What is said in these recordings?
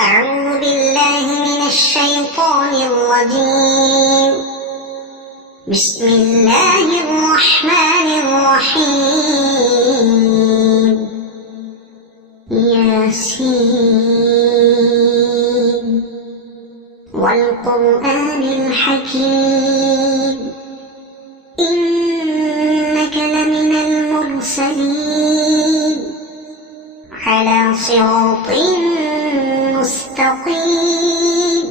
أعوذ بالله من الشيطان الرجيم. بسم الله الرحمن الرحيم. ياسين والقرآن الحكيم إنك لمن المرسلين على صراط مستقيم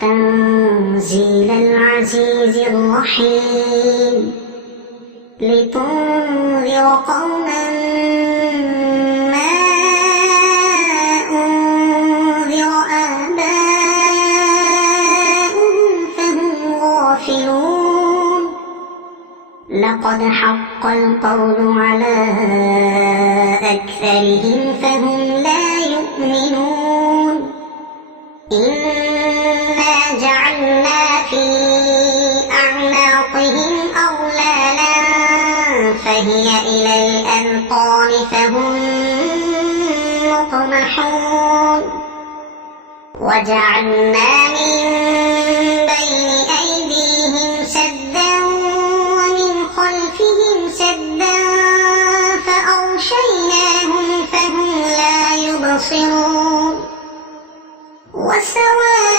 تنزيل العزيز الرحيم لتنذر قوما ما أنذر آباؤهم فهم غافلون. لقد حق القول على أكثرهم فهم لا يؤمنون. إنا جعلنا في أعناقهم أغلالا فهي إلى الأذقان فهم مقمحون. وجعلنا من بين أيديهم سدا ومن خلفهم سدا فأغشيناهم فهم لا يبصرون. وسواء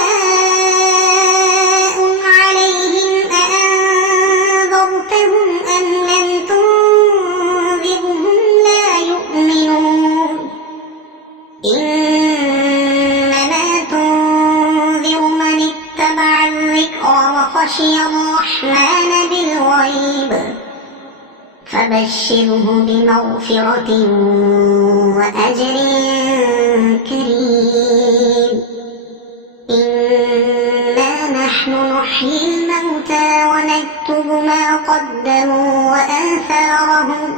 عليهم أأنذرتهم أم لم تنذرهم لا يؤمنون. إنما تنذر من اتبع الذكر وخشي الرحمن بالغيب فبشره بمغفرة وأجر كريم. إنا نحن نحيي الموتى ونكتب ما قدموا وآثارهم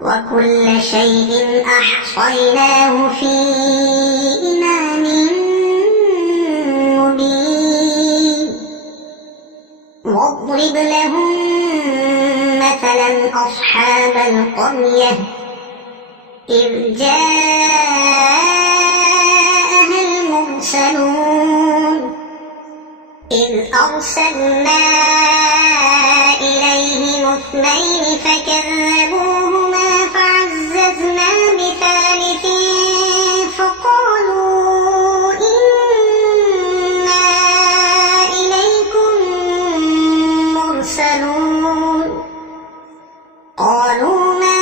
وكل شيء أحصيناه في إمام مبين. واضرب لهم مثلا أصحاب القرية إذ جاءها المرسلون إذ أرسلنا إليهم اثنين فكذبوهما فعززنا بثالث فقالوا إنا إليكم مرسلون. قالوا ما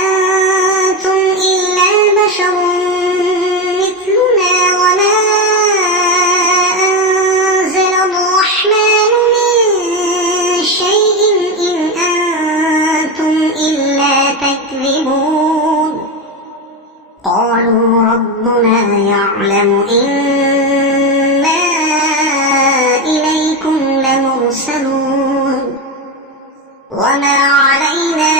أنتم إلا بشر مثلنا وما أنزل الرحمن من شيء إن أنتم إلا تكذبون. قالوا ربنا يعلم إنا إليكم لمرسلون وما علينا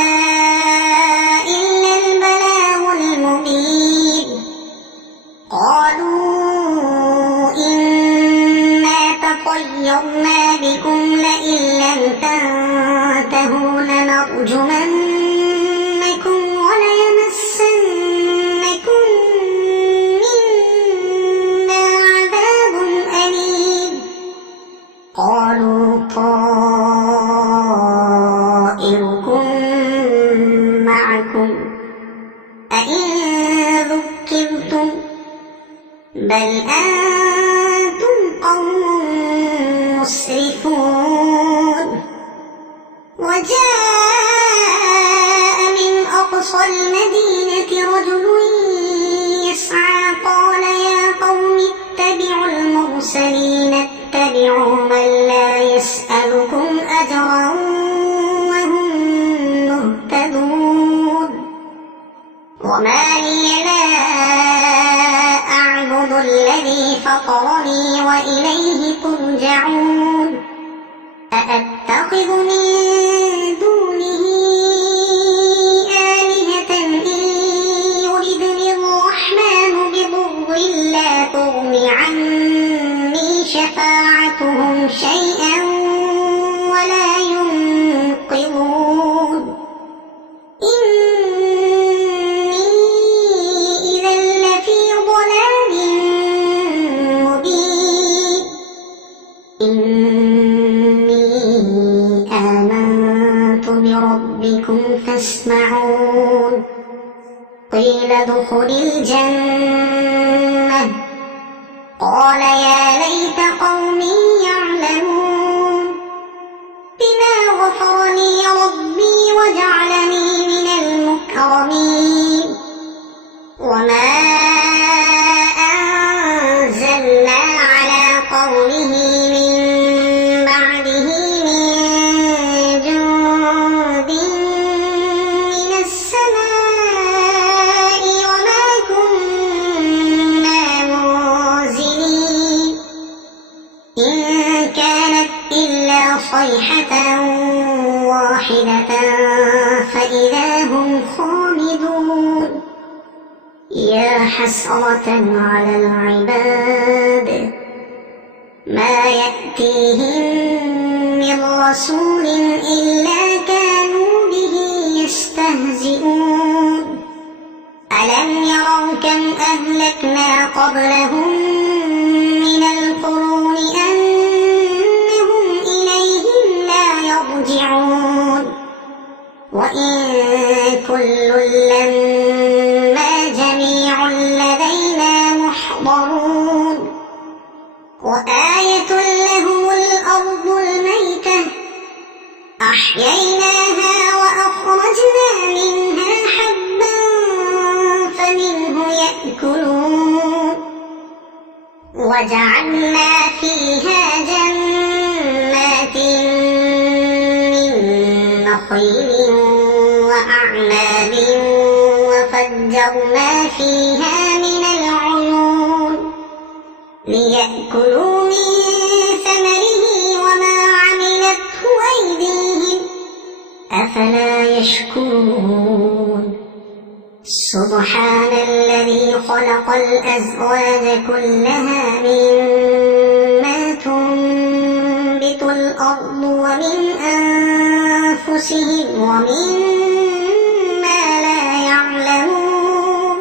إلا البلاغ المبين. قالوا إنا تطيرنا بكم لئن لم تنتهوا لنرجمنكم وليمسنكم منا عذاب أليم. قالوا طائركم معكم أئن ذكرتم بل أنتم قوم مسرفون. وجاء من أقصى المدينة رجل يسعى قال يا قوم اتبعوا المرسلين اتبعوا من لا يسألكم أجرا وهم مهتدون. وما لي لا أعبد الذي فطرني وإليه ترجعون. أأتخذ من دونه آلهة إن يردني الرحمن بضر لا تغن عني شفاعتهم شيئا ولا ينقذون. إني إذا يسمعون قيل ادخل الجنة قال يا ليت قومي يعلمون بما غفر لي ربي وجعلني من المكرمين وما أنزلنا على قومه من بعده من جند من السماء وما كنا منزلين إن كانت إلا صيحة واحدة فإذا هم خامدون يا حسرة على العباد ما يأتيهم من رسول إلا كانوا به يستهزئون ألم يروا كم أهلكنا قبلهم من القرون أنهم إليهم لا يرجعون وإن كل لما جميع لدينا محضرون وآية لهم الأرض الميتة أحييناها وأخرجنا منها حبا فمنه يأكلون وجعلنا فيها جنات من نخيل وأعناب وفجرنا فيها من العيون ليأكلوا من ثمره وما عملته أيديهم أفلا يشكرون سبحان الذي خلق الأزواج كلها مما تنبت الأرض ومن أنفسهم ومما لا يعلمون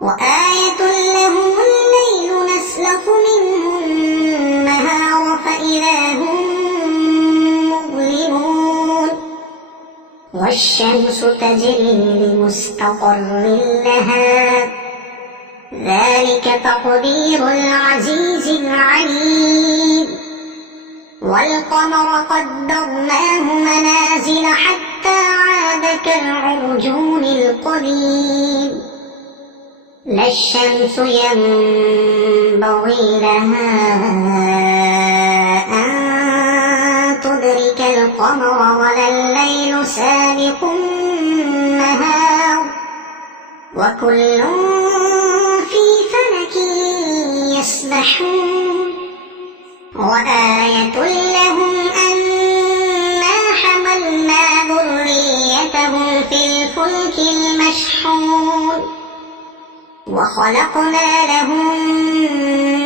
وآية لهم الليل نسلخ منه النهار فإذا هم مظلمون والشمس تجري لمستقر لها ذلك تقدير العزيز العليم والقمر قدرناه منازل حتى عاد كالعرجون القديم لا الشمس ينبغي لها أن تدرك القمر ولا الليل سابق النهار وكل في فلك يسبحون وآية لهم أنا حملنا ذريتهم في الفلك المشحون وخلقنا لهم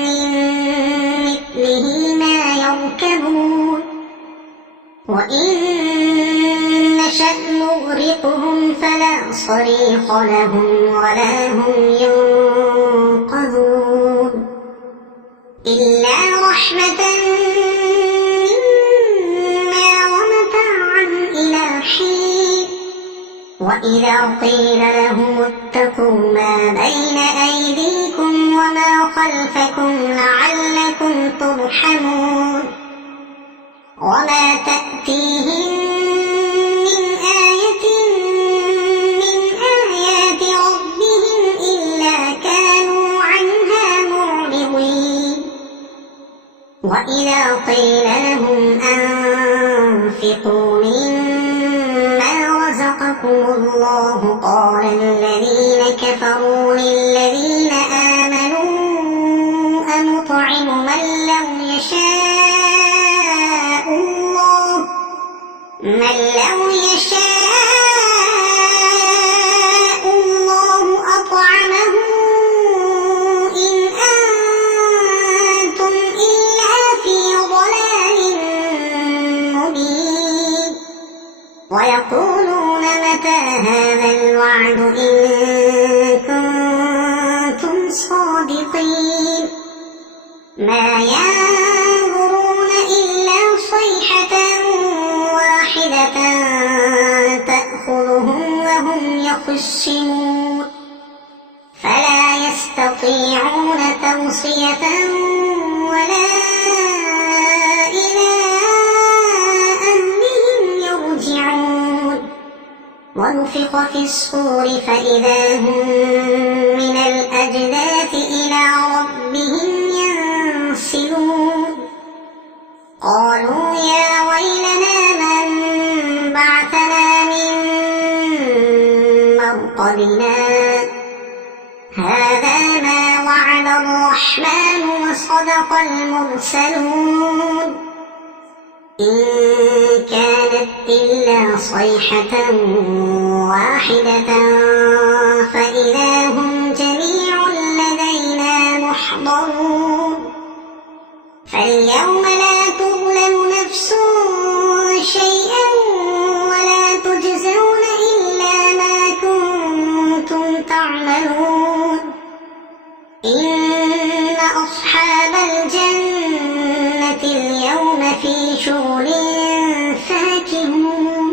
من مثله ما يركبون وإن نشأ نغرقهم فلا صريخ لهم ولا هم ينقذون إلا رحمة منا ومتاعا إلى حين وإذا قيل لهم اتقوا ما بين أيديكم وما خلفكم لعلكم ترحمون وما تأتيهم من آية من آيات ربهم إلا كانوا عنها معرضين وإذا قيل لهم أنفقوا مما رزقكم الله قال الذين كفروا للذين آمنوا أنطعم من لو يشاء الله أطعمه إن أنتم إلا في ضلال مبين ويقولون متى هذا الوعد إن كنتم صادقين ما ينظرون إلا صيحة واحدة تأخذهم يخصمون فلا يستطيعون توصية ولا إلى أهلهم يرجعون ونفخ في الصور فإذا هم من الأجداث إلى ربهم ينسلون قالوا يا ويلنا من بعثنا من مرقدنا هذا ما وعد الرحمن وصدق المرسلون إن كانت إلا صيحة واحدة فإذا هم جميع لدينا محضرون فاليوم لا تظلم نفس شيئا ولا تجزون إلا ما كنتم تعملون إن أصحاب الجنة اليوم في شغل فاكهون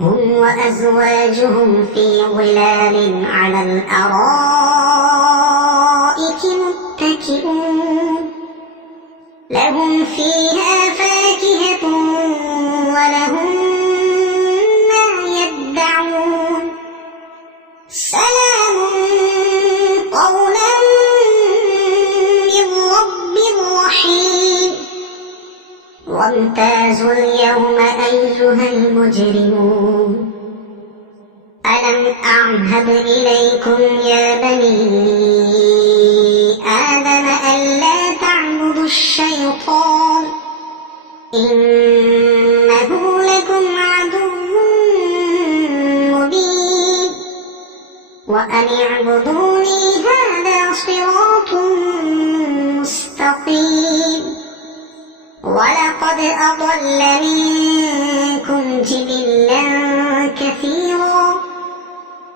هم وأزواجهم في ظلال على الأرائك متكئون لهم فيها فاكهة ولهم ما يدعون سلام قولا من رب رحيم وامتازوا اليوم أيها المجرمون ألم أعهد إليكم يا بني آدم ألا تعبدوا الشيطان إنه لكم عدو مبين وأن اعبدوني هذا صراط مستقيم ولقد أضل منكم جبلا كثيرا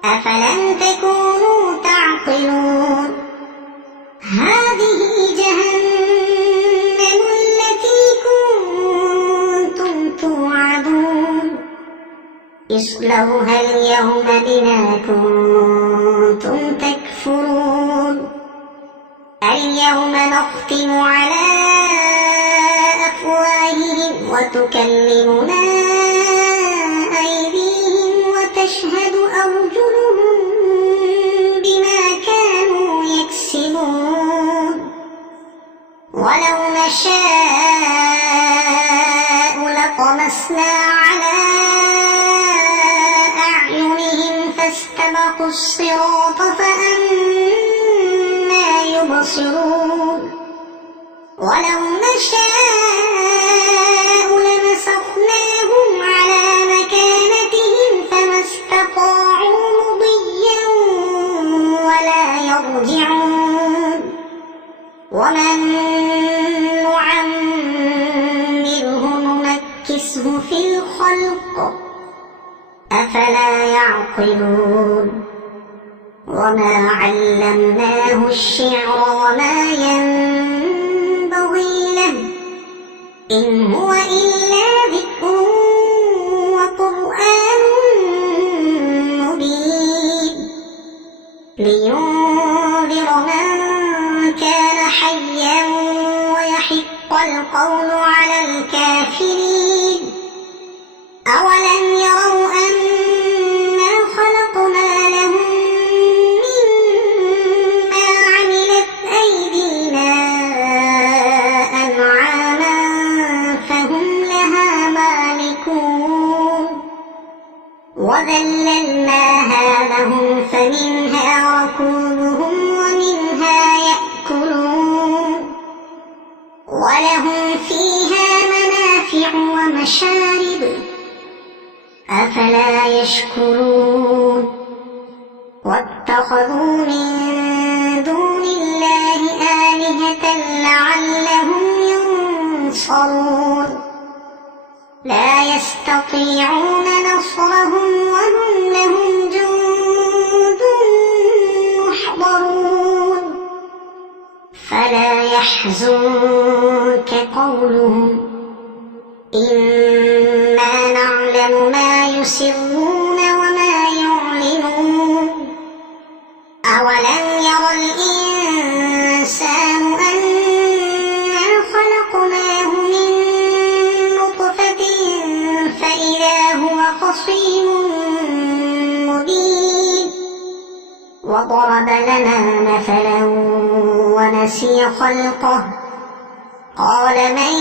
أفلم تكونوا تعقلون هذه جهنم التي كنتم توعدون اصلوها اليوم بما كنتم تكفرون اليوم نختم على أفواههم وتكلمنا أيديهم وتشهد أرجلهم بما كانوا يكسبون ولو نشاء لطمسنا على أعينهم فاستبقوا الصراط فأنى يبصرون ولو نشاء لمسخناهم على مكانتهم فما استطاعوا مضيا ولا يرجعون ومن نعمره نمكسه في الخلق أفلا يعقلون وما علمناه الشعر وما ينبغي له إن هو إلا ذكر وقرآن مبين لينذر من كان حيا ويحق القول على الكافرين أولم يروا أنا خلقنا لهم مما عملت أيدينا أنعاما فهم لها مالكون وذللناها لهم فمنها ركوبهم ومنها يأكلون ولهم فيها منافع ومشارب أفلا يشكرون واتخذوا من دون الله آلهة لعلهم ينصرون لا يستطيعون نصرهم وهم لهم جند محضرون فلا يحزنك قولهم إنا نعلم ما يسرون وما يعلنون وضرب لنا مثلا ونسي خلقه قال من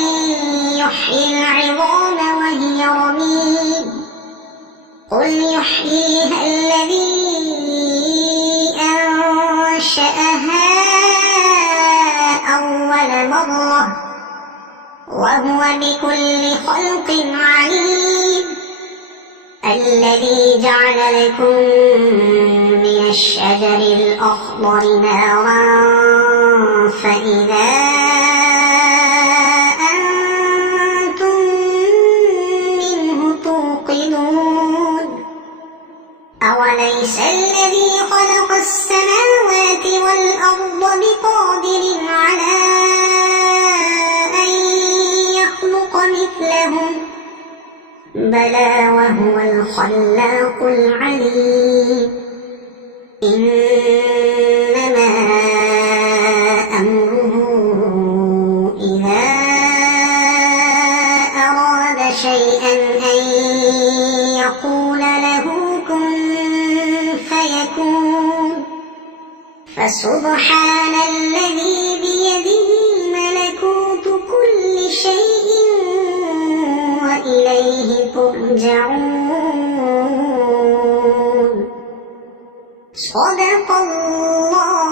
يحيي العظام وهي رميم قل يحييها الذي أنشأها أول مرة وهو بكل خلق عليم الذي جعل لكم من الشجر الأخضر نارا فإذا أنتم منه توقدون أوليس الذي خلق السماوات والأرض بقادر على أن يخلق مثلهم بلى وهو الخلاق العليم إنما أمره إذا أراد شيئا أن يقول له كن فيكون فسبحان الذي بيده ملكوت كل شيء وإليه ترجعون صدق الله